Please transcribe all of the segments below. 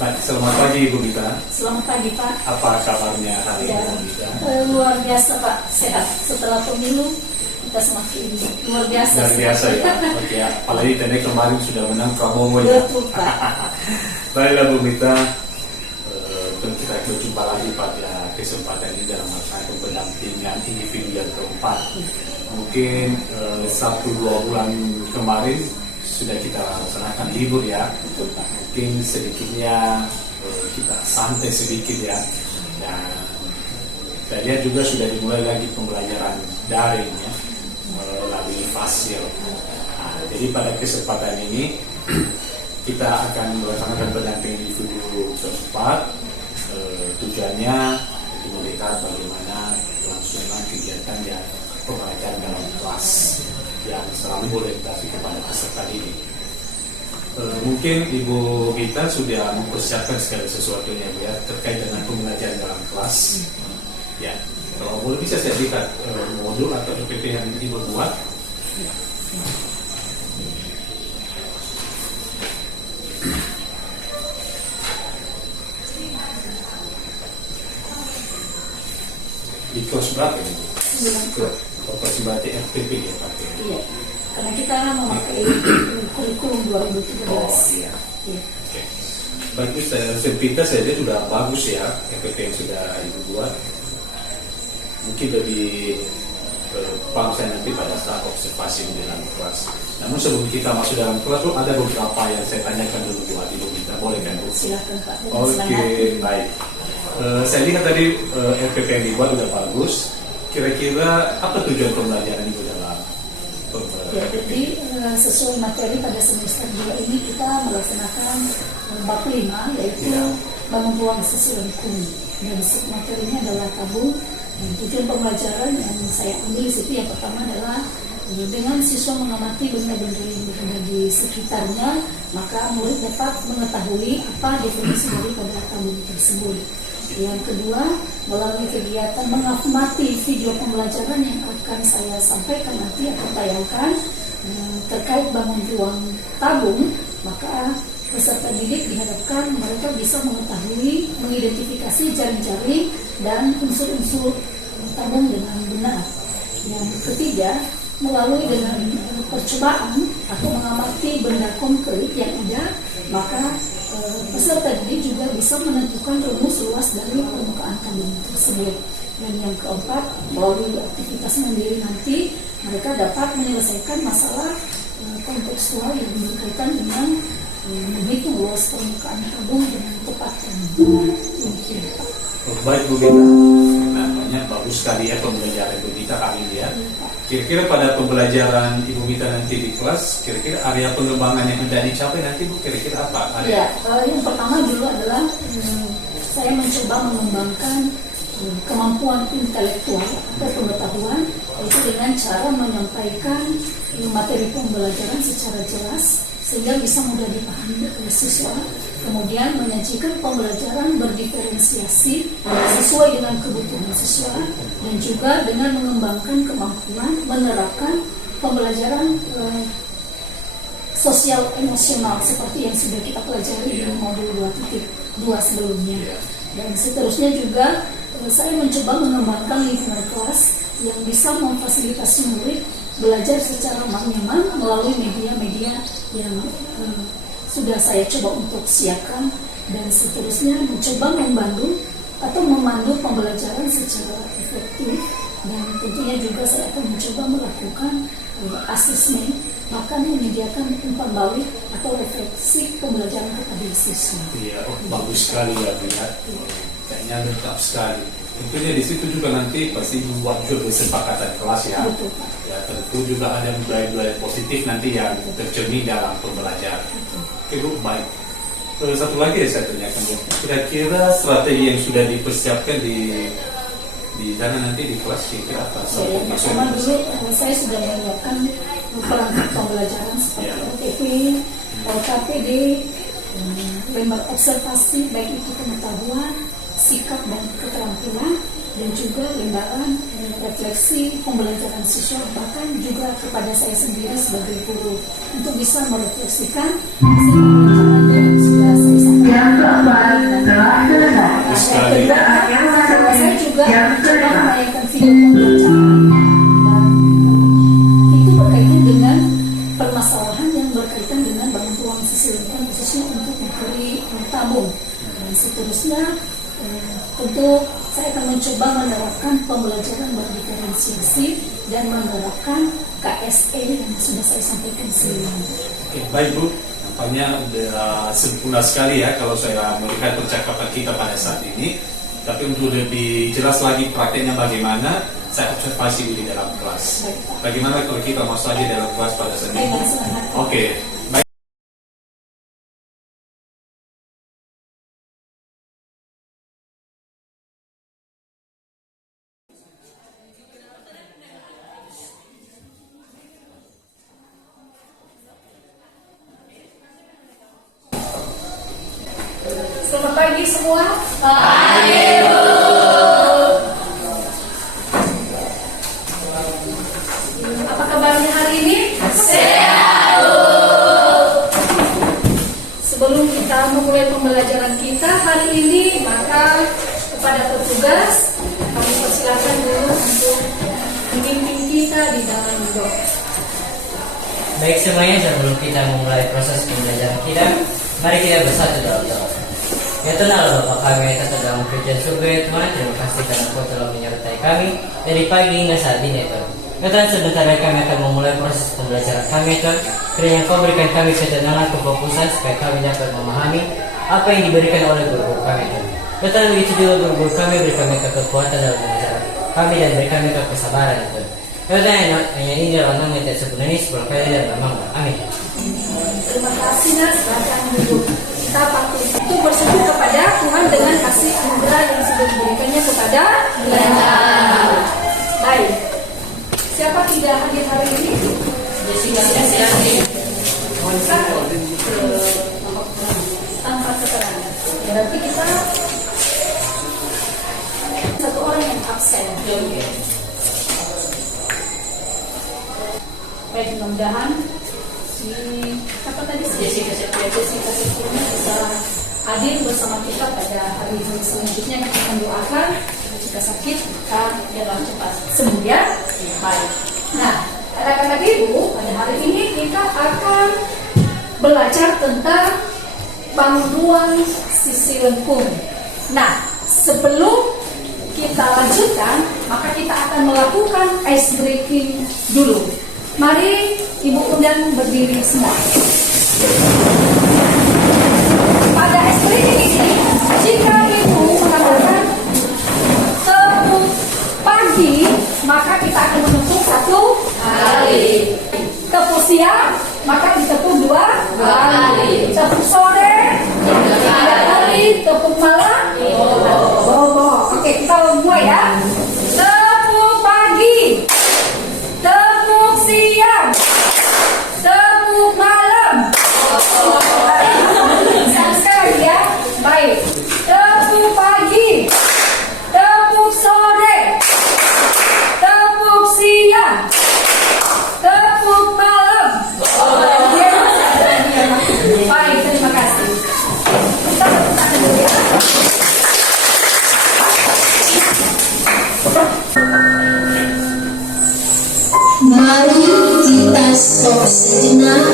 Baik, selamat pagi Ibu Gita. Selamat pagi Pak. Apa kabarnya hari ini Ibu Gita? Luar biasa Pak, sehat. Setelah pemilu kita semakin luar biasa. Luar biasa ya. Oke, apalagi tadi kemarin sudah menang Prabowo ya. Betul Pak. Baiklah Bu Gita, kita berjumpa lagi pada kesempatan ini dalam melaksanakan pendampingan individu yang keempat. Mungkin 1-2 bulan kemarin sudah kita laksanakan libur ya. Mungkin sedikitnya kita santai sedikit ya. Dan saya lihat juga sudah dimulai lagi pembelajaran daring ya, melalui fasil. Nah, jadi pada kesempatan ini kita akan melaksanakan pendampingan individu keempat. Tujuannya untuk melihat bagaimana kelangsungan kegiatan dan pembelajaran dalam kelas yang selalu berorientasi kepada peserta didik. Mungkin Ibu Gita sudah mempersiapkan segala sesuatunya ya terkait dengan pembelajaran dalam kelas. Ya, kalau boleh bisa saya lihat modul atau PPT yang Ibu buat. Di kelas berapa ini? Kelas berarti FPP ya Pak? Iya, karena kita memakai kurikulum 2013. Oh iya. Iya. Oke. Bagus, sepintas saja sudah bagus ya FPP yang sudah Ibu buat. Mungkin lebih paham saya nanti pada saat observasi di dalam kelas. Namun sebelum kita masuk dalam kelas, ada beberapa yang saya tanyakan dulu buat Ibu Gita, boleh kan Bu? Silakan Pak. Oke, baik. Saya lihat tadi RPP yang dibuat sudah bagus. Kira-kira apa tujuan pembelajaran Ibu dalam Ya, jadi sesuai materi pada semester 2 ini kita melaksanakan bab 5 yaitu bangun ruang sesuai hukum. Dan materinya adalah tabung. Dan tujuan pembelajaran yang saya ambil di situ yang pertama adalah dengan siswa mengamati benda-benda yang berada di sekitarnya, maka murid dapat mengetahui apa definisi daripada tabung tersebut. Yang kedua, melalui kegiatan mengamati video pembelajaran yang akan saya sampaikan nanti atau tayangkan terkait bangun ruang tabung, maka peserta didik diharapkan mereka bisa mengetahui, mengidentifikasi jaring-jaring dan unsur-unsur tabung dengan benar. Yang ketiga, melalui dengan percobaan atau mengamati benda konkret yang ada, maka peserta didik juga bisa menentukan rumus luas dari permukaan tabung tersebut. Dan yang keempat, melalui aktivitas mandiri nanti mereka dapat menyelesaikan masalah kontekstual yang berkaitan dengan menghitung luas permukaan tabung dengan tepat dan mungkin. Baik Bu Gita, namanya bagus sekali ya pembelajaran Ibu Gita kali ini ya. Kira-kira pada pembelajaran Ibu Gita nanti di kelas, kira-kira area pengembangan yang hendak dicapai nanti Bu, kira-kira apa? Ya, yang pertama dulu adalah saya mencoba mengembangkan kemampuan intelektual atau pengetahuan, yaitu dengan cara menyampaikan materi pembelajaran secara jelas sehingga bisa mudah dipahami oleh siswa. Kemudian menyajikan pembelajaran berdiferensiasi sesuai dengan kebutuhan siswa dan juga dengan mengembangkan kemampuan menerapkan pembelajaran sosial emosional seperti yang sudah kita pelajari di modul 2.2 sebelumnya. Dan seterusnya juga saya mencoba mengembangkan lingkungan kelas yang bisa memfasilitasi murid belajar secara nyaman melalui media-media yang sudah saya coba untuk siapkan, dan seterusnya mencoba memandu pembelajaran secara efektif, dan tentunya juga saya akan mencoba melakukan asesmen, bahkan menyediakan umpan balik atau refleksi pembelajaran kepada siswa. Iya, bagus sekali ya Bu ya. Kayaknya lengkap sekali. Tentunya di situ juga nanti pasti membuat juga kesepakatan kelas ya. Betul, Pak. Ya, tentu juga ada budaya-budaya positif nanti yang tercermin dalam pembelajaran. Oke Bu, baik. Satu lagi yang saya tanyakan Bu, kira-kira strategi yang sudah dipersiapkan di sana nanti di kelas kira-kira apa? Yang pertama dulu saya sudah menyiapkan perangkat pembelajaran seperti OTP, LKPD, lembar observasi baik itu pengetahuan, sikap dan keterampilan, dan juga lembaran refleksi pembelajaran siswa, bahkan juga kepada saya sendiri sebagai guru untuk bisa merefleksikan hasil pembelajaran yang sudah saya sampaikan. khususnya untuk materi tabung. Dan seterusnya tentu saya akan mencoba menerapkan pembelajaran berdiferensiasi dan menerapkan KSE yang sudah saya sampaikan sebelumnya. Oke, baik Bu, nampaknya sempurna sekali ya kalau saya melihat percakapan kita pada saat ini. Tapi untuk lebih jelas lagi prakteknya bagaimana, saya observasi di dalam kelas. Bagaimana kalau kita masuk aja dalam kelas pada saat ini? Oke, baik. Selamat pagi semua. Apa kabarnya hari ini? Sehat. Sebelum kita memulai pembelajaran kita hari ini, maka kepada petugas kami persilakan dulu untuk memimpin kita di dalam doa. Baik semuanya, sebelum kita memulai proses pembelajaran kita, mari kita bersatu dalam doa. Ya Tuhan Allah Bapa kami yang tetap dalam kerjaan surga ya Tuhan, terima kasih karena Kau telah menyertai kami dari pagi hingga saat ini ya Tuhan. Ya Tuhan, sebentar lagi kami akan memulai proses pembelajaran kami ya Tuhan. Kiranya Kau berikan kami ketenangan, kefokusan supaya kami dapat memahami apa yang diberikan oleh guru-guru kami Tuhan. Ya Tuhan, begitu juga guru-guru kami beri kami kekuatan dalam mengajar kami dan beri kami kesabaran ya Tuhan. Ya Tuhan, hanya ini dalam nama yang tak sempurna ini sebelum kali dan dalam nama. Amin. Terima kasih Nas, silakan duduk. Kita patut itu bersyukur kepada Tuhan dengan kasih anugerah yang sudah diberikannya kepada kita. Baik. Siapa tidak hadir hari ini? Jessica. Tanpa keterangan. Berarti kita satu orang yang absen. Baik, mudah-mudahan apa tadi Jessica Septiana bisa hadir bersama kita pada hari selanjutnya. Kita akan doakan jika sakit kita dalam cepat sembuh ya. Baik. Nah, anak-anak ibu, pada hari ini kita akan belajar tentang panduan sisi lengkung. Nah, sebelum kita lanjutkan, maka kita akan melakukan ice breaking dulu. Mari Ibu undang berdiri semua. Pada ice breaking ini, jika Ibu mengatakan tepuk pagi, maka kita akan menepuk 1 kali. Tepuk siang, maka ditepuk 2 kali. Tepuk sore 3 kali. Tepuk malam bobo. Oke, kita mulai ya. Tepuk pagi, tepuk siang, tepuk malam. Sekali ya. Baik. Tepuk pagi, tepuk sore, tepuk siang, tepuk malam. Baik, terima kasih. Kita tepukkan dulu ya. Mari kita stop sejenak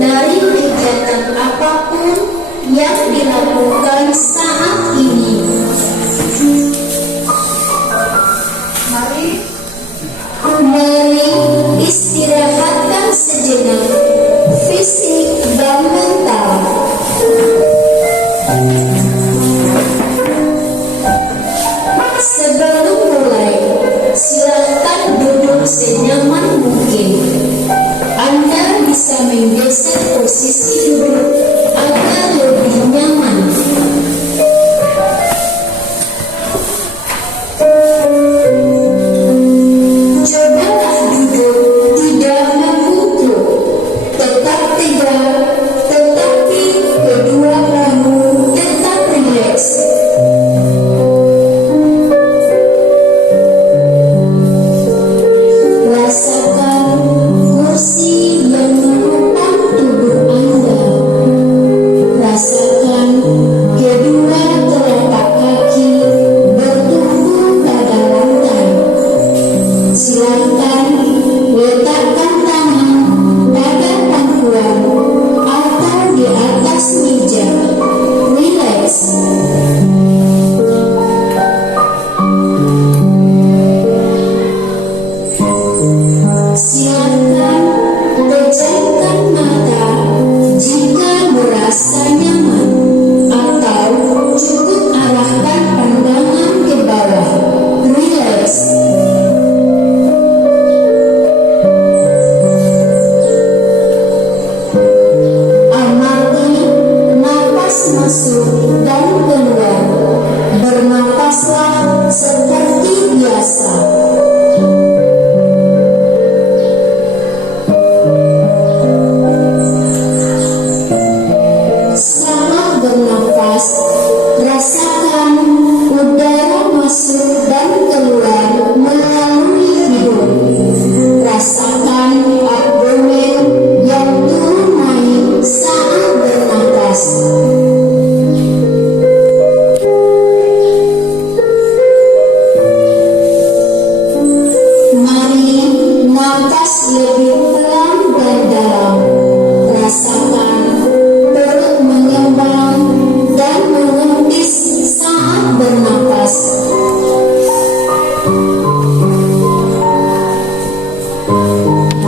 dari kegiatan apapun yang dilakukan saat ini. Mari istirahatkan sejenak fisik dan mental. Sebelum mulai, silakan duduk senyaman mungkin. Anda bisa menggeser posisi duduk agar lebih nyaman. Cobalah duduk tidak membungkuk, tetap tegak, tetapi kedua bahu tetap masuk dan keluar. Bernafaslah seperti biasa. Saat bernafas, rasakan udara masuk dan keluar melalui hidung. Rasakan abdomen yang turun naik saat bernafas. Mari nafas lebih pelan dan dalam. Rasakan perut mengembang dan mengempis saat bernafas.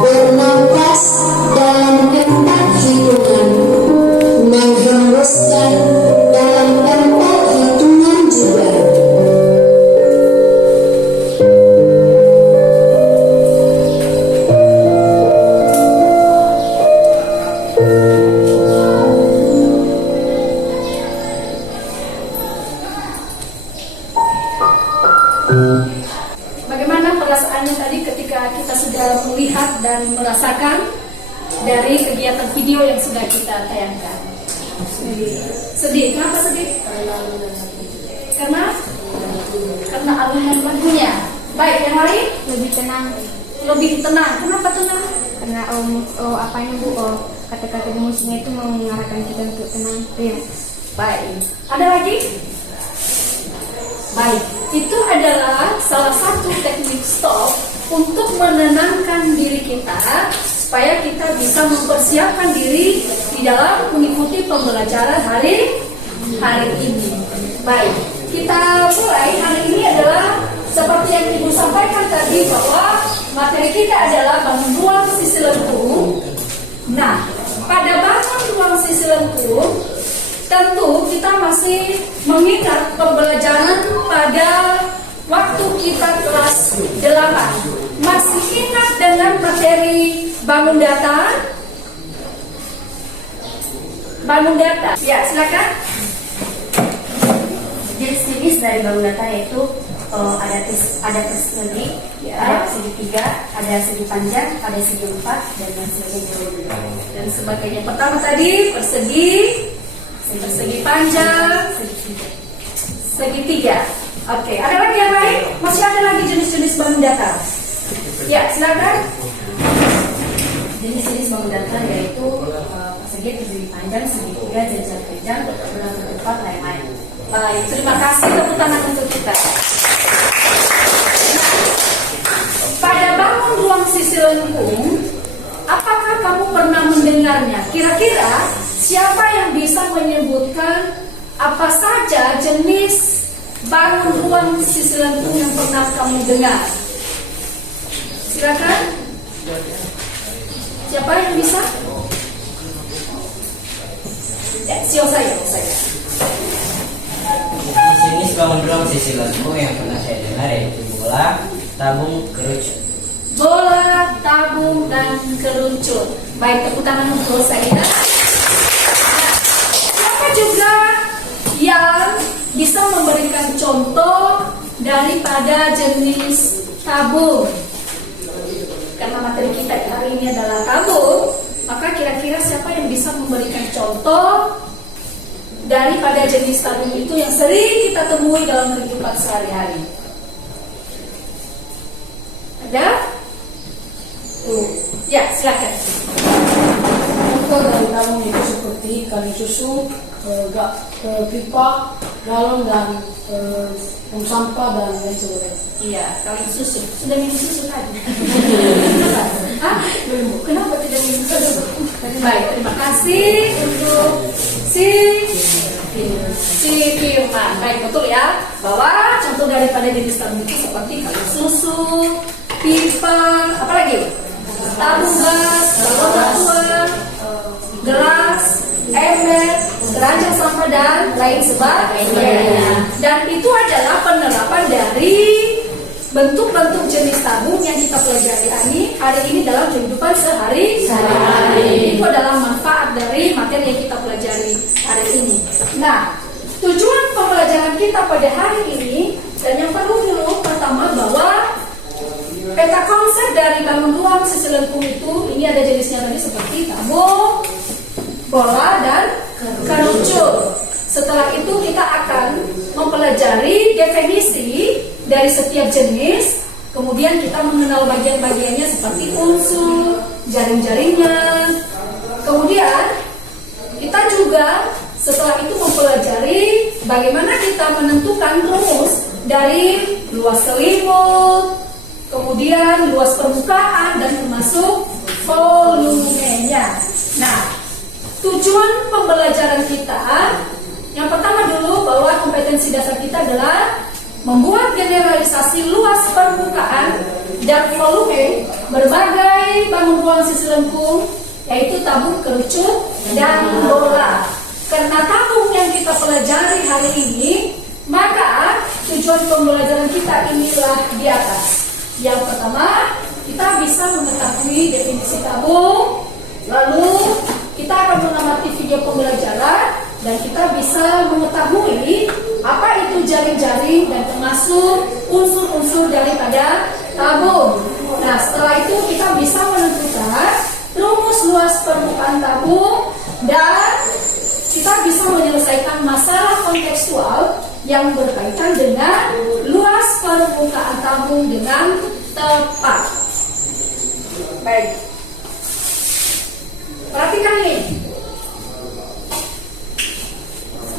Bernafas dalam 4 hitungan, menghembuskan dalam 4 hitungan juga. Bagaimana perasaannya tadi ketika kita sudah melihat dan merasakan dari kegiatan video yang sudah kita tayangkan? Sedih. Kenapa sedih? Karena alunan lagunya. Baik, yang lain? Lebih tenang Lebih tenang. Kenapa tenang? karena kata-kata di musiknya itu mau mengarahkan kita untuk tenang. Iya. Baik. Ada lagi? Baik. Itu adalah salah satu teknik stop untuk menenangkan diri kita supaya kita bisa mempersiapkan diri di dalam mengikuti pembelajaran hari ini. Baik. Kita mulai. Hari ini adalah seperti yang Ibu sampaikan tadi bahwa materi kita adalah bangun ruang sisi lengkung. Nah, pada bangun ruang sisi lengkung, tentu kita masih mengingat pembelajaran pada waktu kita kelas 8. Masih ingat dengan materi bangun data? Bangun data. Ya, silakan. Jenis-jenis dari bangun data yaitu ada persegi, ada segitiga, ada segi panjang, ada segi 4 dan lain sebagainya. Dan sebagainya. Pertama tadi persegi panjang, segitiga. Oke, ada lagi yang lain? Masih ada lagi jenis-jenis bangun data? Ya, silakan. Jenis-jenis bangun data yaitu persegi panjang, segitiga, jajar panjang, berlaku 4, lain-lain. Baik, terima kasih, tepuk tangan untuk kita. Pada bangun ruang sisi lengkung, apakah kamu pernah mendengarnya? Kira-kira siapa yang bisa menyebutkan apa saja jenis bangun ruang sisi lengkung yang pernah kamu dengar? Silakan. Siapa yang bisa? Ya, saya. Jenis bangun ruang sisi lengkung yang pernah saya dengar yaitu bola, tabung, kerucut. Bola, tabung, dan kerucut. Baik, tepuk tangan untuk saya. Nah, siapa juga yang bisa memberikan contoh daripada jenis tabung? Karena materi kita hari ini adalah tabung, maka kira-kira siapa yang bisa memberikan contoh daripada jenis tabung itu yang sering kita temui dalam kehidupan sehari-hari? Ada? Ya, silakan. Contoh dari tabung itu seperti kali susu, pipa, galon, dan tong sampah dan lain sebagainya. Iya, kalau susu sudah minum susu tadi. Hah? Kenapa tidak minum susu? Baik, terima kasih untuk si Firman. Baik, betul ya bahwa contoh daripada jenis tabung itu seperti kalau susu, pipa, apa lagi? Tabung gas, galon aqua, gelas, ember, keranjang sampah, dan lain sebagainya. Dan itu adalah penerapan dari bentuk-bentuk jenis tabung yang kita pelajari hari ini dalam kehidupan sehari-hari. Itu adalah manfaat dari materi yang kita pelajari hari ini. Nah, tujuan pembelajaran kita pada hari ini, dan yang perlu dulu pertama bahwa peta konsep dari bangun ruang sisi lengkung itu, ini ada jenisnya tadi seperti tabung, bola, dan kerucut. Setelah itu kita akan mempelajari definisi dari setiap jenis, kemudian kita mengenal bagian-bagiannya seperti unsur, jaring-jaringnya. Kemudian kita juga setelah itu mempelajari bagaimana kita menentukan rumus dari luas selimut, kemudian luas permukaan, dan termasuk volumenya. Nah, tujuan pembelajaran kita yang pertama dulu bahwa kompetensi dasar kita adalah membuat generalisasi luas permukaan dan volume berbagai bangun ruang sisi lengkung, yaitu tabung, kerucut, dan bola. Karena tabung yang kita pelajari hari ini, maka tujuan pembelajaran kita inilah di atas. Yang pertama, kita bisa mengetahui definisi tabung, lalu kita akan mengamati video pembelajaran, dan kita bisa mengetahui apa itu jaring-jaring dan termasuk unsur-unsur daripada tabung. Nah, setelah itu kita bisa menentukan rumus luas permukaan tabung, dan kita bisa menyelesaikan masalah kontekstual yang berkaitan dengan luas permukaan tabung dengan tepat. Baik, perhatikan ini.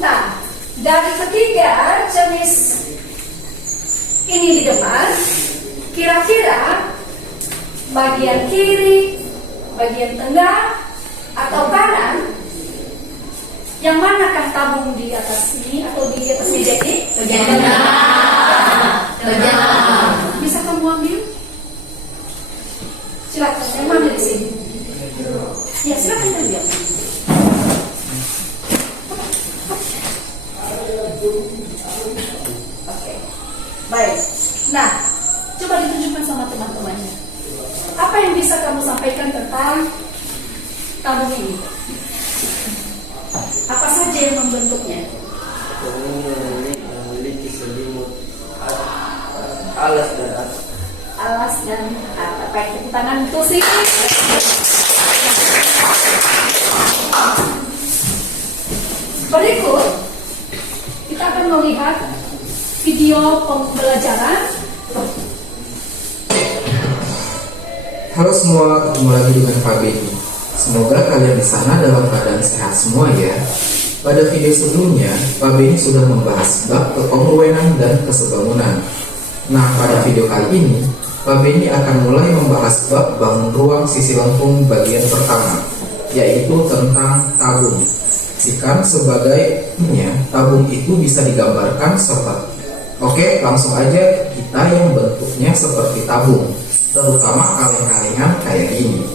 Nah, dari ketiga jenis ini di depan, kira-kira bagian kiri, bagian tengah, atau kanan, yang manakah tabung di atas ini atau di atas meja ini? Bagian tengah. Bisa kamu ambil? Silakan, yang mana di sini? Ya, silakan lihat. Oke, baik. Nah, coba ditunjukkan sama teman-temannya. Apa yang bisa kamu sampaikan tentang tabung ini? Apa saja yang membentuknya? Memiliki selimut, alas dan atap. Alas dan atap. Baik, tepuk tangan untuk sih. Berikut kita akan melihat video pembelajaran. Halo semua, ketemu lagi dengan Pak Benny. Semoga kalian di sana dalam keadaan sehat semua ya. Pada video sebelumnya, Pak Benny sudah membahas bab kekongruenan dan kesebangunan. Nah, pada video kali ini, Pak Benny akan mulai membahas bab bangun ruang sisi lengkung bagian pertama, yaitu tentang tabung. Sikan sebagainya, tabung itu bisa digambarkan seperti. Oke, langsung aja kita yang bentuknya seperti tabung, terutama kaleng-kalengan kayak ini.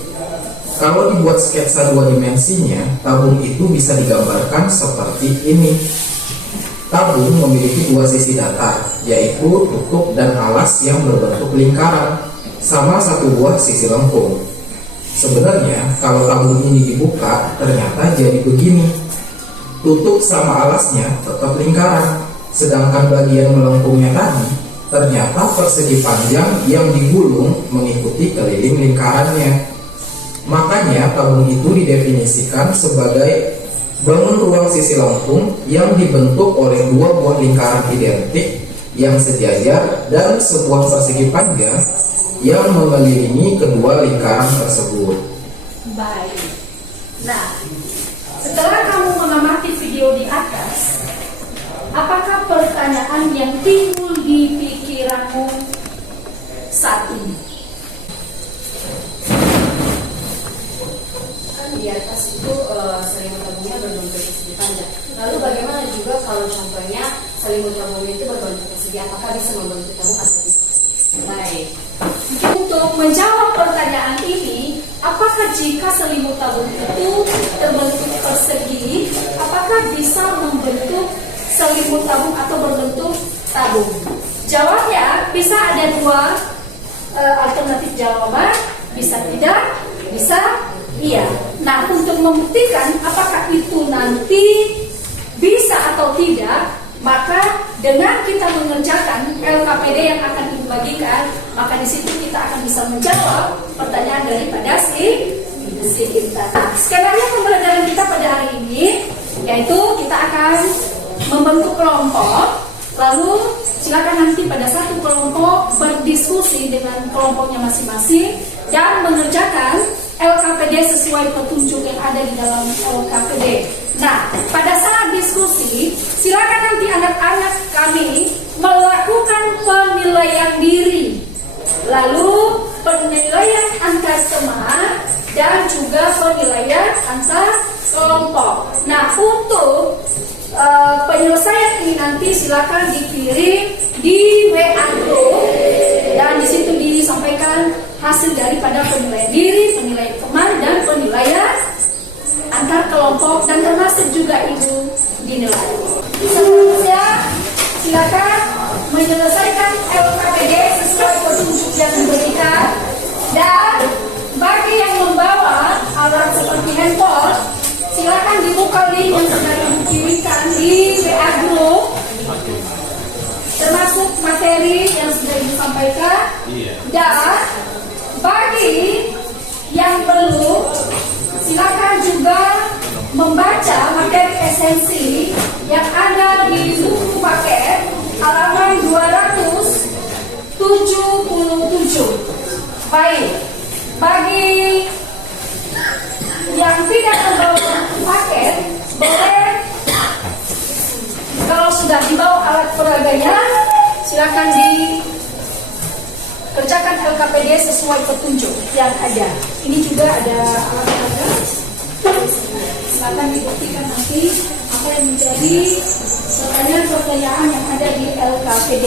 Kalau dibuat sketsa dua dimensinya, tabung itu bisa digambarkan seperti ini. Tabung memiliki dua sisi datar, yaitu tutup dan alas yang berbentuk lingkaran, sama satu buah sisi lengkung. Sebenarnya, kalau tabung ini dibuka, ternyata jadi begini. Tutup sama alasnya tetap lingkaran, sedangkan bagian melengkungnya tadi ternyata persegi panjang yang digulung mengikuti keliling lingkarannya. Makanya tabung itu didefinisikan sebagai bangun ruang sisi lengkung yang dibentuk oleh dua buah lingkaran identik yang sejajar dan sebuah persegi panjang yang mengelilingi kedua lingkaran tersebut. Baik. Nah, setelah kamu mengamati video di atas, apakah pertanyaan yang timbul di pikiranmu saat ini? Kan di atas itu selimut tabungnya berbentuk persegi panjang. Lalu bagaimana juga kalau contohnya selimut tabungnya itu berbentuk persegi? Apakah bisa membentuk tabung atau tidak? Baik. Untuk menjawab pertanyaan ini, apakah jika selimut tabung itu terbentuk persegi, apakah bisa membentuk selimut tabung atau berbentuk tabung? Jawabnya bisa ada dua alternatif jawaban, bisa tidak, bisa Iya. Nah, untuk membuktikan apakah itu nanti bisa atau tidak, maka dengan kita mengerjakan LKPD yang akan dibagikan, maka di situ kita akan bisa menjawab pertanyaan daripada si kita. Nah, skenario pembelajaran kita pada hari ini yaitu kita akan membentuk kelompok, lalu silakan nanti pada satu kelompok berdiskusi dengan kelompoknya masing-masing dan mengerjakan LKPD sesuai petunjuk yang ada di dalam LKPD. Nah, pada saat diskusi, silakan nanti anak-anak kami melakukan penilaian diri, lalu penilaian antar teman dan juga penilaian antar kelompok. Nah, untuk penyelesaian ini nanti silakan dikirim di WA group dan di situ disampaikan hasil daripada penilaian diri, penilaian teman dan penilaian antar kelompok dan termasuk juga ibu dinilai. Selanjutnya silakan menyelesaikan LKPD sesuai petunjuk yang diberikan dan bagi yang membawa alat seperti handphone silakan dibuka link yang sudah dikirimkan di WA group termasuk materi yang sudah disampaikan dan bagi yang perlu silakan juga membaca materi esensi yang ada di buku paket halaman 277. Baik, bagi yang tidak membawa paket boleh, kalau sudah dibawa alat peraganya silakan dikerjakan LKPD sesuai petunjuk yang ada. Ini juga ada alat peraga, silakan dibuktikan nanti apa yang menjadi pertanyaan-pertanyaan yang ada di LKPD.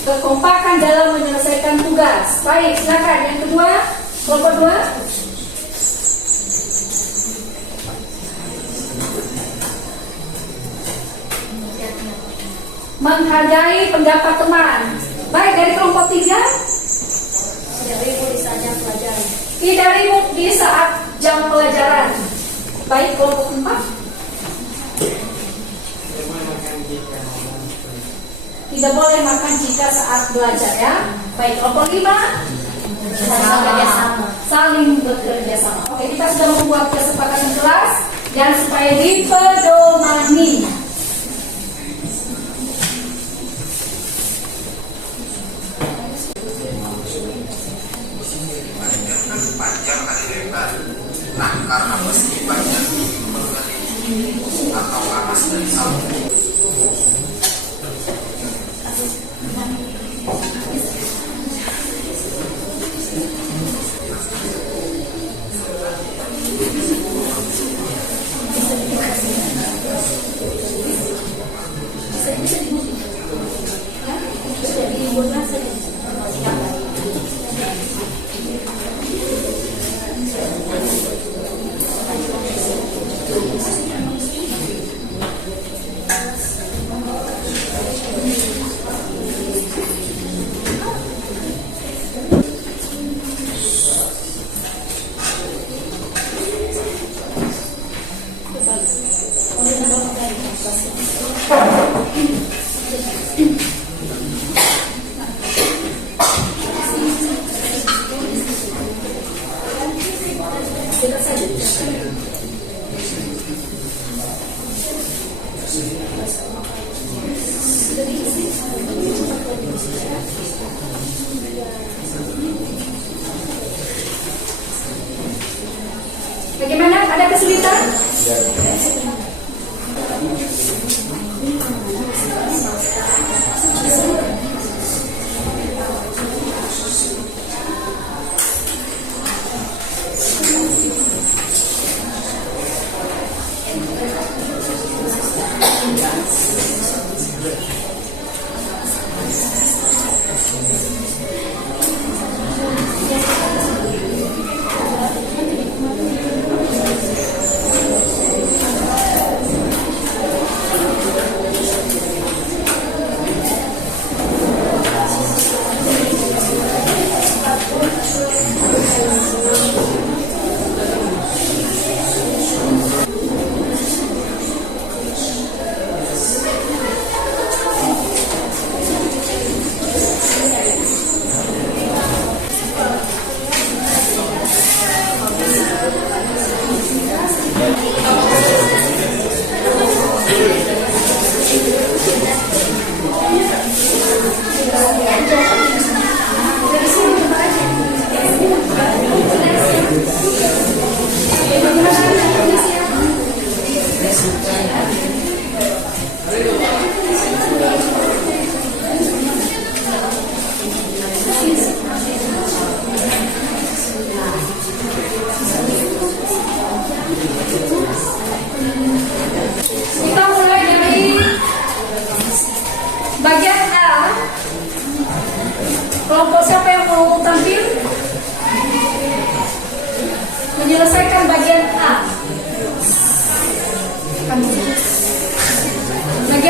Kekompakan dalam menyelesaikan tugas. Baik, silakan yang kedua, kelompok 2. Menghargai pendapat teman. Baik, dari kelompok 3. Tidak ribut di saat jam pelajaran. Tidak ribut di saat jam pelajaran. Baik, kelompok 4. Tidak boleh makan jika saat belajar ya. Baik, kelompok 5. Saling bekerja sama. Oke, kita sudah membuat kesepakatan kelas dan supaya dipedomani. Panjang kali lebar. Nah, karena meski banyak atau panas dari samping. Bagaimana? Ada kesulitan?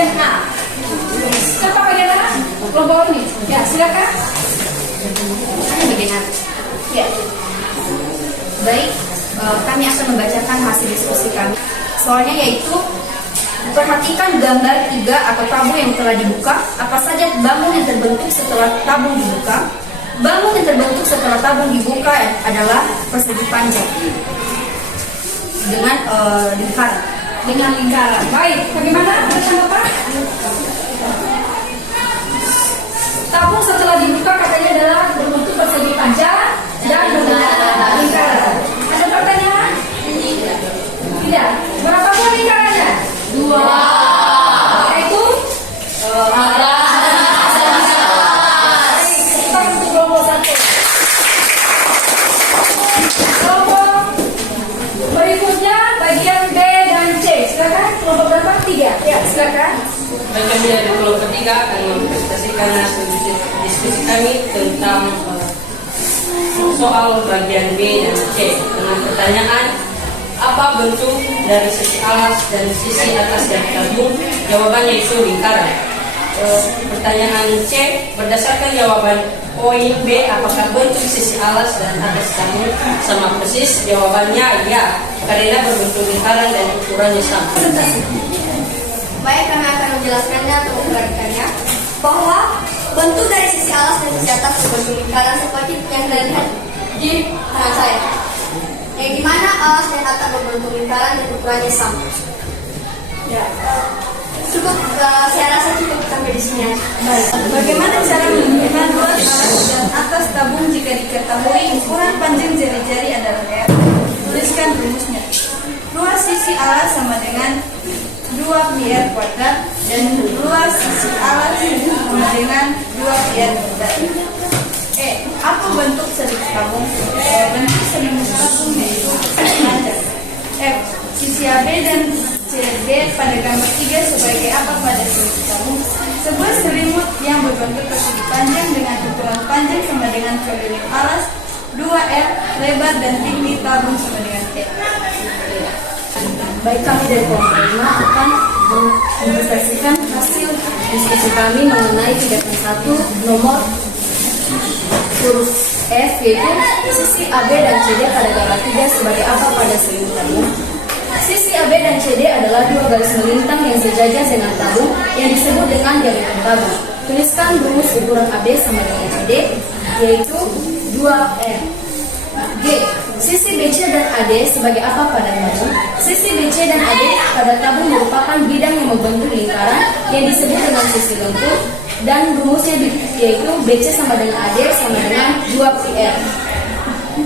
bagian A. Siapa bagian A? Kelompok ini. Ya, silakan. Bagian A. Ya. Baik, kami akan membacakan hasil diskusi kami. Soalnya yaitu perhatikan gambar 3 atau tabung yang telah dibuka. Apa saja bangun yang terbentuk setelah tabung dibuka? Bangun yang terbentuk setelah tabung dibuka adalah persegi panjang dengan lingkaran. Dengan lingkaran. Baik, bagaimana Bapak? Tabung setelah dibuka katanya adalah berbentuk persegi panjang dan berbentuk lingkaran. Ada pertanyaan? Tidak. Berapa buah lingkarannya? 2. Yaitu kita untuk kelompok 1. Kelompok berikutnya bagian B dan C. Silakan. Kelompok berapa? 3. Ya, silakan. Baik, kami dari kelompok ketiga akan mempresentasikan hasil diskusi kami tentang soal bagian B dan C dengan pertanyaan apa bentuk dari sisi alas dan sisi atas dari tabung? Jawabannya itu lingkaran. Pertanyaan C, berdasarkan jawaban poin B, apakah bentuk sisi alas dan atas tabung sama persis? Jawabannya ya, karena berbentuk lingkaran dan ukurannya sama. Baik, kami akan menjelaskannya atau memperhatikannya bahwa bentuk dari sisi alas dan sisi atas berbentuk lingkaran seperti yang kalian lihat di tangan saya. Yang dimana alas dan atap berbentuk lingkaran dan ukurannya sama. Ya, cukup. Saya rasa cukup sampai di sini. Baik. Bagaimana cara menentukan luas alas dan atas tabung jika diketahui ukuran panjang jari-jari adalah R? Tuliskan rumusnya. Luas sisi alas sama dengan 2πr kuadrat dan luas sisi alas sama dengan 2πr kuadrat. Apa bentuk selimut tabung? Bentuk selimut tabung yaitu persegi panjang. F. Sisi AB dan CD pada gambar 3 sebagai apa pada selimut tabung? Sebuah selimut yang berbentuk persegi panjang dengan ukuran panjang sama dengan keliling alas 2R, lebar dan tinggi tabung sama dengan T. Baik, kami dari kelompok 5 akan mempresentasikan hasil diskusi kami mengenai kegiatan 1 nomor huruf F, yaitu sisi AB dan CD pada gambar 3 sebagai apa pada selimut tabung. Sisi AB dan CD adalah dua garis melintang yang sejajar dengan tabung yang disebut dengan diameter tabung. Tuliskan rumus ukuran AB sama dengan CD, yaitu 2R. G. Sisi BC dan AD sebagai apa pada tabung? Sisi BC dan AD pada tabung merupakan bidang yang membentuk lingkaran yang disebut dengan sisi lentur, dan rumusnya yaitu BC sama dengan AD sama dengan 2πr.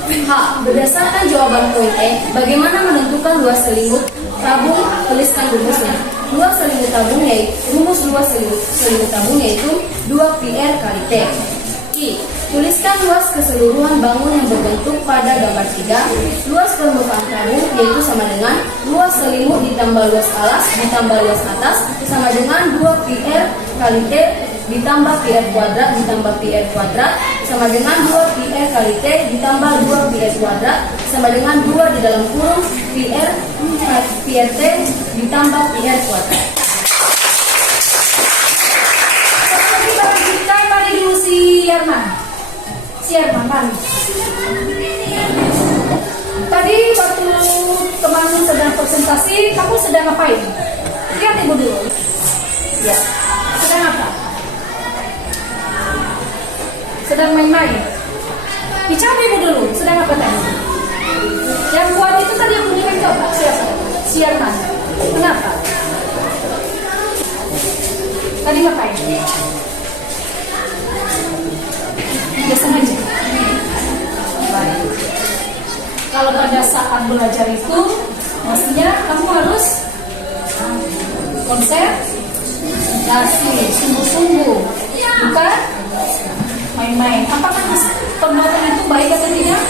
H. Berdasarkan jawaban poin E, bagaimana menentukan luas selimut tabung? Tuliskan rumusnya. Luas selimut tabung yaitu rumus luas selimut tabung yaitu 2πr kali T. I. Tuliskan luas keseluruhan bangun yang berbentuk pada gambar 3. Luas permukaan tabung yaitu sama dengan luas selimut ditambah luas alas ditambah luas atas sama dengan 2πr kali T ditambah πr kuadrat ditambah πr kuadrat sama dengan 2πr kali T ditambah 2πr kuadrat sama dengan 2 di dalam kurung πr T ditambah πr kuadrat. Seperti bagi kita, mari dulu si Arman. Mari. Tadi waktu teman sedang presentasi, kamu sedang ngapain? Lihat ibu dulu. Ya. Sedang apa? Sedang main-main. Bicara ibu dulu. Sedang apa tadi? Yang buat itu tadi yang punya coba. Siapa? Si Arman. Kenapa? Tadi ngapain? Biasa aja. Baik. Kalau pada saat belajar itu, maksudnya kamu harus konsentrasi, sungguh-sungguh, bukan main-main. Apakah perbuatan itu baik atau tidak?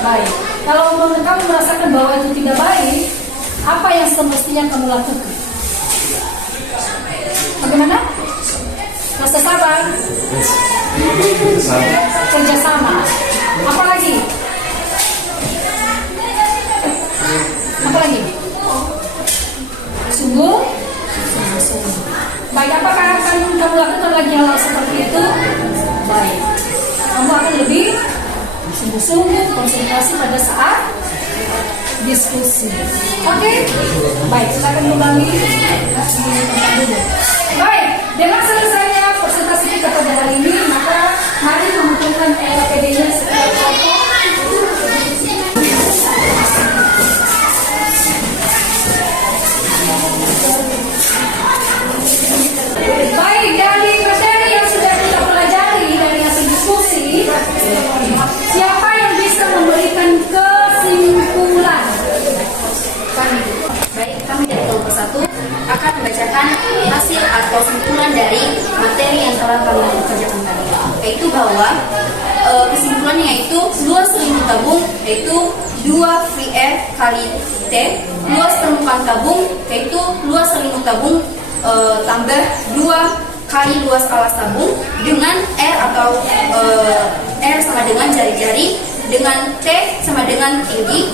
Baik. Kalau kamu merasakan bahwa itu tidak baik, apa yang semestinya kamu lakukan? Bagaimana? Rasa sabar, kerjasama. Apa lagi? Apa lagi? Sungguh. Baik, apakah akan kamu lakukan lagi hal seperti itu? Baik, kamu akan lebih sungguh-sungguh konsentrasi pada saat diskusi. Oke? Baik, silakan kembali. Baik, dengan selesainya presentasi kita pada hari ini, maka mari mengumpulkan LPD-nya secara kelompok. Baik, dari materi yang sudah kita pelajari dari hasil diskusi, siapa yang bisa memberikan kesimpulan? Baik, kami dari kelompok 1 akan membacakan hasil atau kesimpulan dari materi yang telah kami kerjakan tadi, yaitu bahwa kesimpulannya yaitu luas selimut tabung yaitu 2 VR kali T, luas permukaan tabung yaitu luas selimut tabung tambah 2 kali luas alas tabung, dengan R atau R sama dengan jari-jari, dengan T sama dengan tinggi,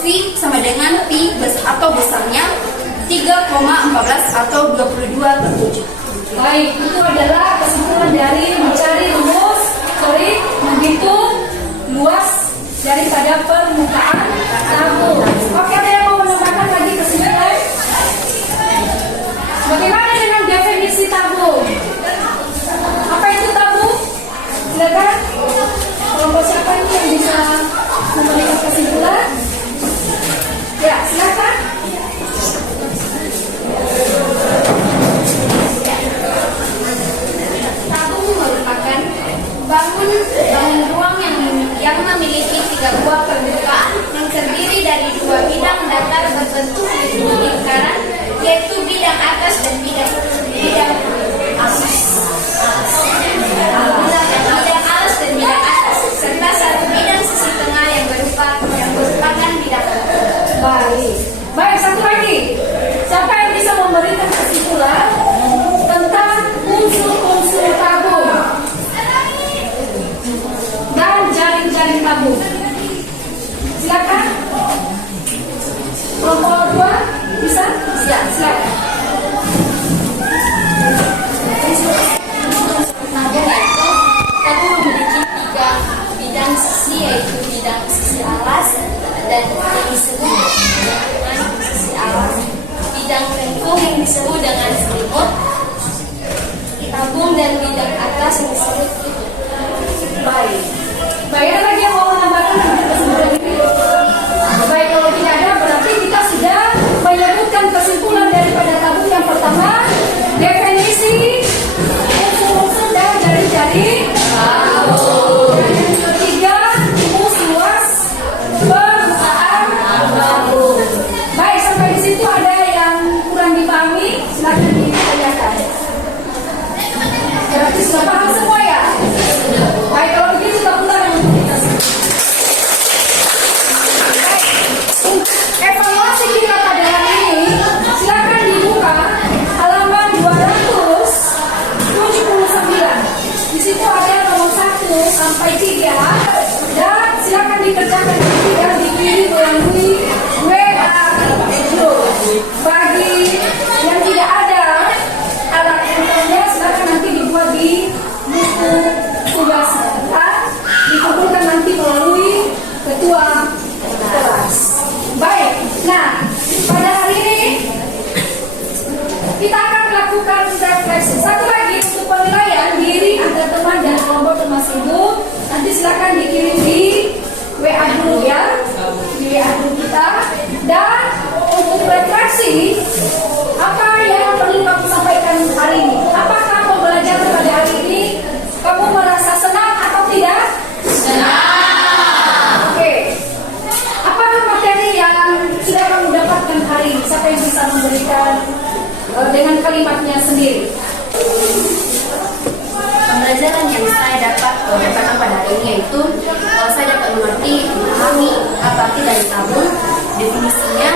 V sama dengan Pi atau besarnya 3,14 atau 22/7. Baik, itu adalah kesimpulan dari menghitung luas daripada permukaan tabung. Oke, ada yang mau menambahkan lagi kesimpulan? Bagaimana dengan definisi tabung? Apa itu tabung? Silakan. Kelompok siapa ini yang bisa memberikan kesimpulan? Ya, silakan. Tabung merupakan bangun ruang yang memiliki 3 buah permukaan yang terdiri dari 2 bidang datar berbentuk lingkaran, yaitu bidang atas dan bidang atas. Bidang alas dan bidang atas, serta 1 bidang sisi tengah yang merupakan bidang atas. Baik, satu lagi. Siapa yang bisa memberikan kesimpulan tentang unsur-unsur tabung dan jaring-jaring tabung? Silakan. Kelompok 2 bisa? Ya, silakan. Tabung memiliki 3 bidang sisi, yaitu bidang sisi alas dan yang disebut dengan sisi alas, bidang lengkung yang disebut dengan selimut tabung, dan bidang atas yang disebut tutup. Baik. Baik, ada lagi yang mau menambahkan kesimpulan ini? Baik, kalau tidak ada berarti kita sudah menyebutkan kesimpulan daripada tabung. Yang pertama, definisi unsur-unsur dan jari-jari tabung. Yang ketiga, rumus luas permukaan tabung. Baik, sampai di situ ada yang kurang dipahami, silakan ditanyakan. Berarti sudah paham semua ya? Baik, kalau begitu kita putar untuk kita. Baik, evaluasi kita pada hari ini, silakan dibuka halaman 279. Di situ ada nomor 1 sampai 3, dan silakan dikerjakan nanti dan dikirim melalui WA group. Bagi yang tidak ada alat elektroniknya, silakan nanti dibuat di buku tugas kita, dikumpulkan nanti melalui ketua kelas. Baik, nah pada hari ini kita akan melakukan refleksi. Satu lagi untuk penilaian diri antar teman dan kelompok termasuk nanti silakan dikirim di WA group ya, di WA group kita. Dan untuk refleksi, apa yang perlu kamu sampaikan hari ini? Apakah pembelajaran pada hari ini kamu merasa senang atau tidak? Senang. Oke. Apakah materi yang sudah kamu dapatkan hari ini? Siapa yang bisa memberikan dengan kalimatnya sendiri? Pembelajaran yang saya dapatkan pada hari ini yaitu saya dapat memahami apa arti dari tabung, definisinya,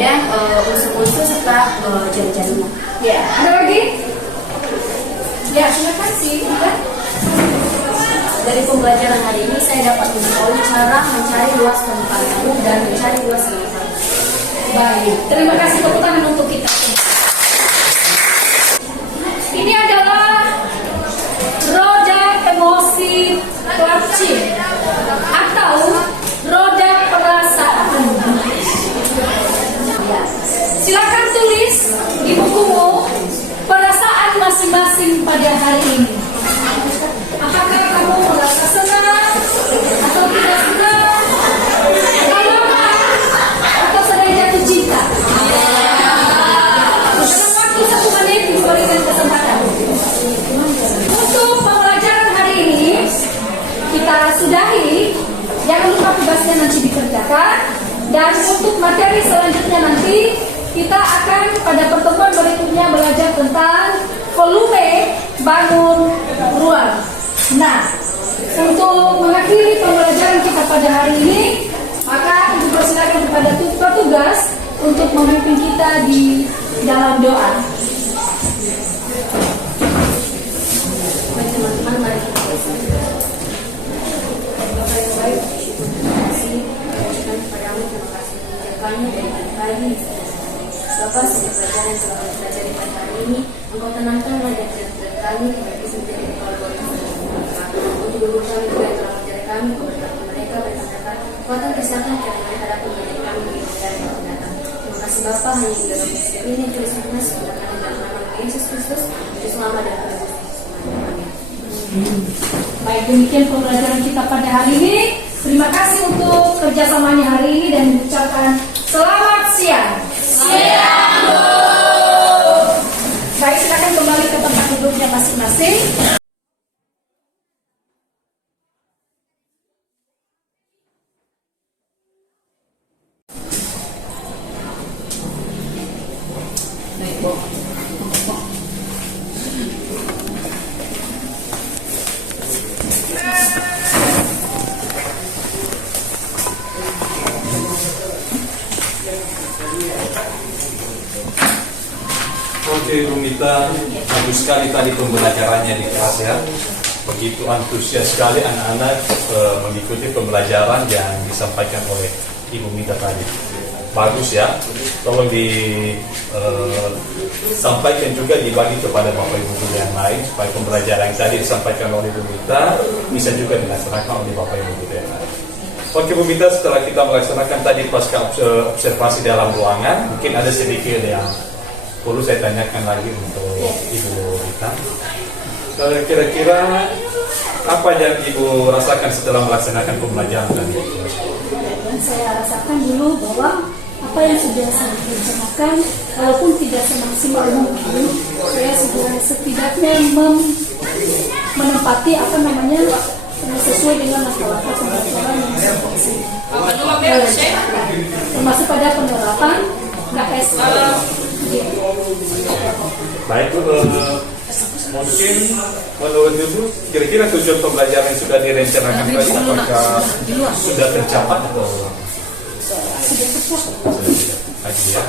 dan unsur-unsur serta jari-jarinya. Ya, ada lagi? Ya, silakan sih. Dari pembelajaran hari ini saya dapat mengetahui cara mencari luas permukaan tabung dan mencari luas selimut tabung. Baik, terima kasih tepuk tangan untuk kita. dikerjakan. Dan untuk materi selanjutnya nanti kita akan pada pertemuan berikutnya belajar tentang volume bangun ruang. Nah, untuk mengakhiri pembelajaran kita pada hari ini, maka Ibu persilakan kepada petugas untuk memimpin kita di dalam doa. Baik teman-teman, mari kita bersama. Bapak yang baik, terima kasih mengucapkan kepadamu, terima kasih mengucapkannya dari pagi. Bapak, setiap pelajaran yang telah kita pelajari pada hari ini, Engkau tenangkanlah dan cerita kami, agar bisa menjadi bekal buat kami. Untuk guru kami juga yang telah mengajar kami, keberkati mereka berdasarkan kekuatan kesehatan yang mereka dapat menjadi kami di negara yang akan datang. Terima kasih Bapak, hanya di dalam Kristus ini, tulis Tuhan, semoga dalam nama Yesus Kristus, Juru Selamat dan Penebusan. Baik, demikian pembelajaran kita pada hari ini. Terima kasih untuk kerjasamanya hari ini dan mengucapkan selamat siang. Baik, silakan kembali ke tempat duduknya masing-masing. Oke, Bu Mita, bagus sekali tadi pembelajarannya di kelas ya. Begitu antusias sekali anak-anak mengikuti pembelajaran yang disampaikan oleh Ibu Mita tadi. Bagus ya. Tolong disampaikan juga, dibagi kepada Bapak Ibu guru yang lain supaya pembelajaran yang tadi disampaikan oleh Bu Mita bisa juga dilaksanakan oleh Bapak Ibu guru yang lain. Oke Bu Mita, setelah kita melaksanakan tadi pasca observasi dalam ruangan, mungkin ada sedikit yang perlu saya tanyakan lagi untuk Ibu Mita. Kira-kira apa yang Ibu rasakan setelah melaksanakan pembelajaran tadi? Dan saya rasakan dulu bahwa apa yang sudah saya rencanakan, walaupun tidak semaksimal mungkin, saya sudah setidaknya menempati sesuai dengan langkah-langkah pembelajaran yang saya lakukan, termasuk pada penerapan KSE. Baik, mungkin menurut Ibu, kira-kira tujuan pembelajaran yang sudah direncanakan tadi apakah sudah tercapai atau Sudah tercapai? lagi ya?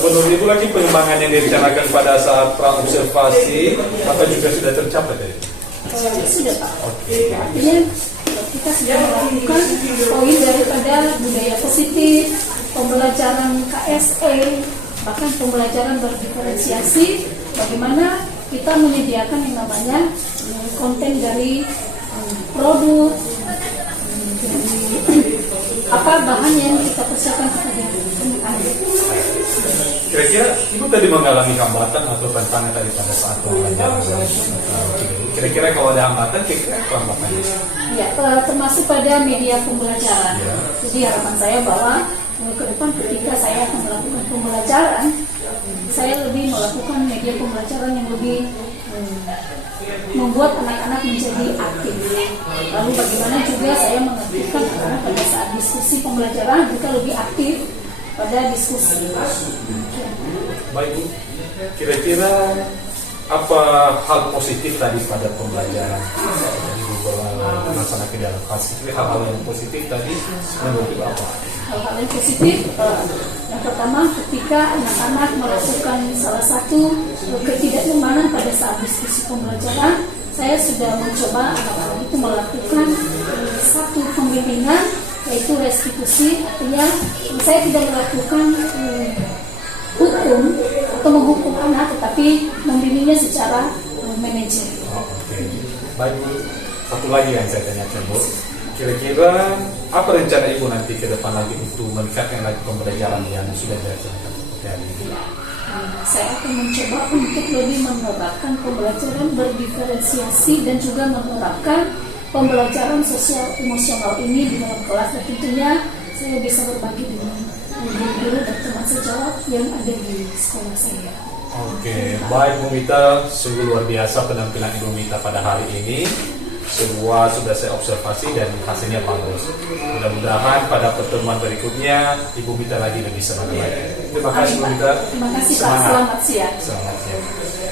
Menurut Ibu lagi pengembangan yang direncanakan pada saat praobservasi apa juga sudah tercapai tadi? Sudah Pak. Artinya kita sudah melakukan poin daripada budaya positif, pembelajaran KSE, bahkan pembelajaran berdiferensiasi, bagaimana kita menyediakan yang namanya konten dari produk, dari apa bahan yang kita persiapkan kepada anak-anak. Kira-kira Ibu tadi mengalami hambatan atau tantangan tadi pada saat pembelajaran? Kira-kira kalau ada hambatan, kira-kira apa hambatannya? Ya, termasuk pada media pembelajaran. Ya. Jadi harapan saya bahwa ke depan ketika saya akan melakukan pembelajaran, saya lebih melakukan media pembelajaran yang lebih membuat anak-anak menjadi aktif. Lalu bagaimana juga saya mengertikan anak-anak pada saat diskusi pembelajaran juga lebih aktif pada diskusi. Baik Bu, kira-kira apa hal positif tadi pada pembelajaran yang Ibu melaksanakan dalam hal-hal yang positif tadi menurut Ibu apa? Hal-hal yang positif, yang pertama ketika anak-anak melakukan salah satu ketidaknyamanan pada saat diskusi pembelajaran, saya sudah mencoba anak-anak itu melakukan satu pembimbingan, yaitu restitusi. Artinya saya tidak melakukan hukum atau menghukum anak, tetapi membimbingnya secara manajer. Oke. Baik Bu, satu lagi yang saya tanyakan Bu, kira-kira apa rencana Ibu nanti ke depan lagi untuk meningkatkan lagi pembelajaran yang sudah dilaksanakan hari ini? Saya akan mencoba untuk lebih menerapkan pembelajaran berdiferensiasi dan juga menerapkan pembelajaran sosial emosional ini di dalam kelas, dan tentunya saya bisa berbagi dengan guru dan teman sejawat yang ada di sekolah saya. Oke, baik Bu Mita, sungguh luar biasa penampilan Ibu Mita pada hari ini. semua sudah saya observasi dan hasilnya bagus. Mudah-mudahan pada pertemuan berikutnya Ibu Mita lagi lebih semangat lagi. Terima kasih Bu Mita. Terima kasih Pak. Semangat. Selamat siang. Selamat siang.